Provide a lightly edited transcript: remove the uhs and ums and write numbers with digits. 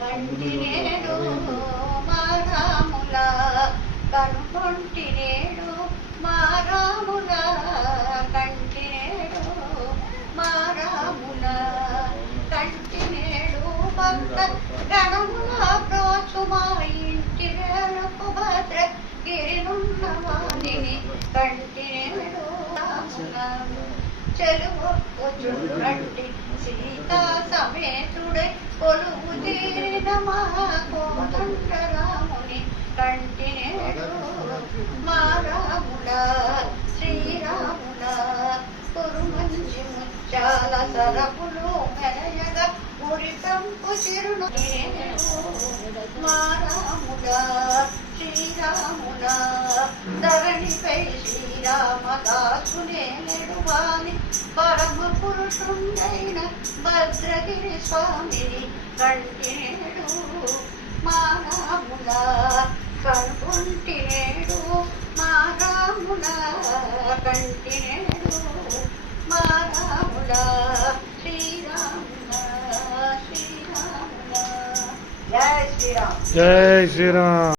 కంటినేడు మా రాముల కనుకొంటినేడు మా రాముల కంటినేడు మా రాముల కంటినేడు భక్త గణముల ప్రోచు మా ఇంటి వేళకు భద్ర గిరినున్న వాణిని కంటినేడు రాముల చెలువొచ్చురండి సీతా సమేతుడై కొలువు తీరిన మహాకోదండ రాముని కంటినేడు మా రాముల శ్రీరాముల కురుమంచి ముత్యాల సరపులు మెరయగా ఉరికంపు చిరును మా రాముల శ్రీరాముల ధరణిపై శ్రీరామదాసునే నెడువాని పరమ పురుషుండైన భద్రగిరి స్వామిని కంటినేడు మా రాముల కనుకుంటినేడు మా రాముల కంటినేడు మా రాముల శ్రీరాముల శ్రీరాముల జై శ్రీరామ్. జై శ్రీరామ్.